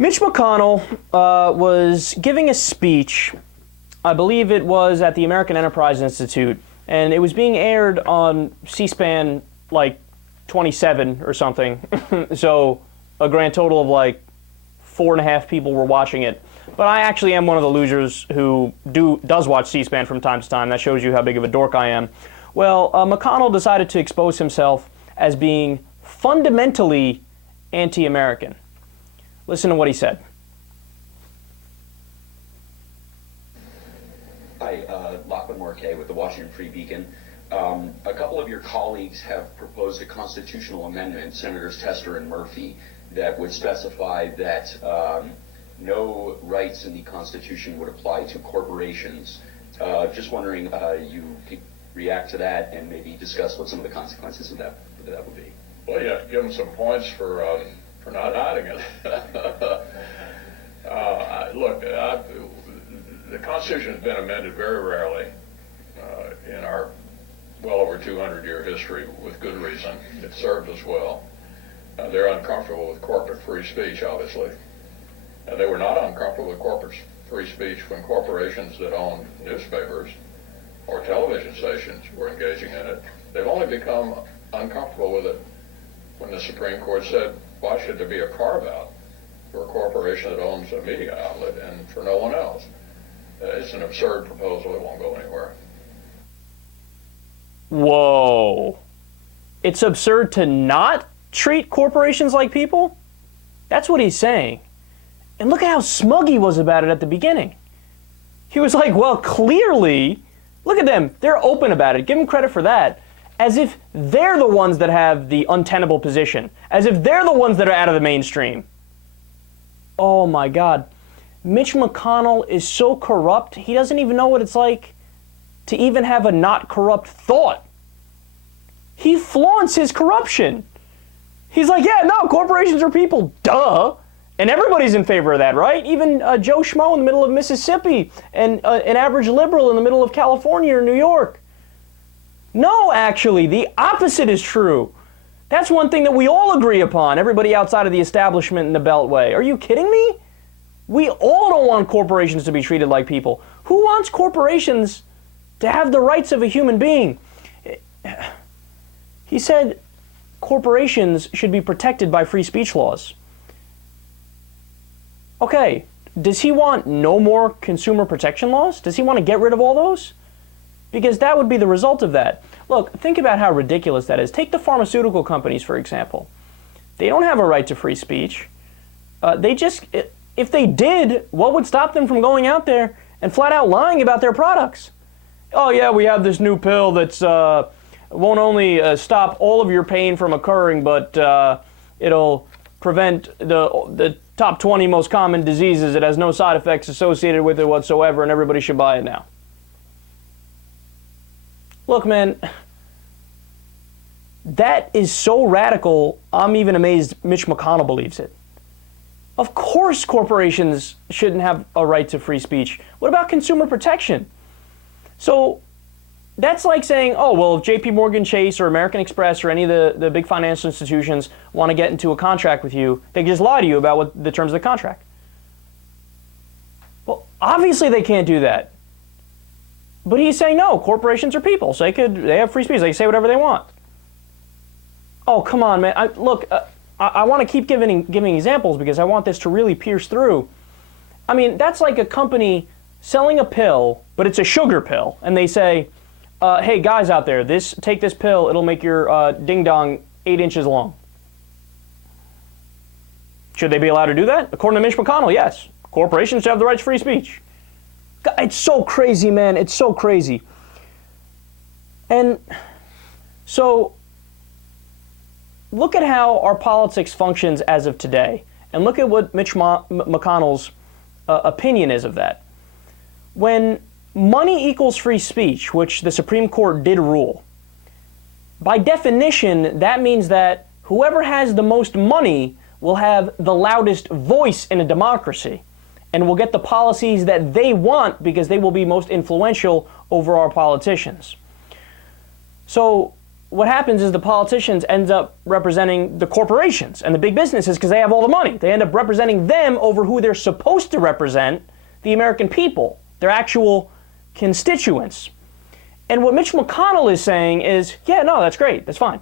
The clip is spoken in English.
Mitch McConnell was giving a speech, I believe it was at the American Enterprise Institute, and it was being aired on C-SPAN like 27 or something. So a grand total of like 4.5 people were watching it. But I actually am one of the losers who does watch C-SPAN from time to time. That shows you how big of a dork I am. Well, McConnell decided to expose himself as being fundamentally anti-American. Listen to what he said. Hi, Lachlan Marquet with the Washington Free Beacon. A couple of your colleagues have proposed a constitutional amendment, Senators Tester and Murphy, that would specify that no rights in the Constitution would apply to corporations. Just wondering you could react to that and maybe discuss what some of the consequences of that would be. Well, yeah, give them some points for not hiding it. Look, the Constitution has been amended very rarely in our well over 200-year history with good reason. It served us well. They're uncomfortable with corporate free speech, obviously. They were not uncomfortable with corporate free speech when corporations that owned newspapers or television stations were engaging in it. They've only become uncomfortable with it when the Supreme Court said, why should there be a carve-out for a corporation that owns a media outlet and for no one else? It's an absurd proposal. It won't go anywhere. Whoa. It's absurd to not treat corporations like people? That's what he's saying. And look at how smug he was about it at the beginning. He was like, well, clearly, look at them. They're open about it. Give them credit for that. As if they're the ones that have the untenable position. As if they're the ones that are out of the mainstream. Oh my God. Mitch McConnell is so corrupt, he doesn't even know what it's like to even have a not corrupt thought. He flaunts his corruption. He's like, yeah, no, corporations are people, duh. And everybody's in favor of that, right? Even Joe Schmo in the middle of Mississippi and an average liberal in the middle of California or New York. No, actually, the opposite is true. That's one thing that we all agree upon, everybody outside of the establishment in the Beltway. Are you kidding me? We all don't want corporations to be treated like people. Who wants corporations to have the rights of a human being? He said corporations should be protected by free speech laws. Okay, does he want no more consumer protection laws? Does he want to get rid of all those? Because that would be the result of that. Look, think about how ridiculous that is. Take the pharmaceutical companies, for example. They don't have a right to free speech. If they did, what would stop them from going out there and flat out lying about their products? Oh yeah, we have this new pill that's won't only stop all of your pain from occurring, but it'll prevent the top 20 most common diseases. It has no side effects associated with it whatsoever, and everybody should buy it now. Look, man, that is so radical, I'm even amazed Mitch McConnell believes it. Of course corporations shouldn't have a right to free speech. What about consumer protection? So that's like saying, oh, well, if JP Morgan Chase or American Express or any of the big financial institutions want to get into a contract with you, they can just lie to you about what the terms of the contract. Well, obviously they can't do that. But he's saying, no, corporations are people, so they have free speech. They can say whatever they want. Oh, come on, man. I want to keep giving examples because I want this to really pierce through. I mean, that's like a company selling a pill, but it's a sugar pill, and they say, hey, guys out there, take this pill. It'll make your ding-dong 8 inches long. Should they be allowed to do that? According to Mitch McConnell, yes. Corporations should have the right to free speech. It's so crazy, man. It's so crazy. And so look at how our politics functions as of today. And look at what Mitch McConnell's opinion is of that. When money equals free speech, which the Supreme Court did rule, by definition, that means that whoever has the most money will have the loudest voice in a democracy and will get the policies that they want because they will be most influential over our politicians. So what happens is the politicians end up representing the corporations and the big businesses because they have all the money. They end up representing them over who they're supposed to represent, the American people, their actual constituents. And what Mitch McConnell is saying is, yeah, no, that's great, that's fine.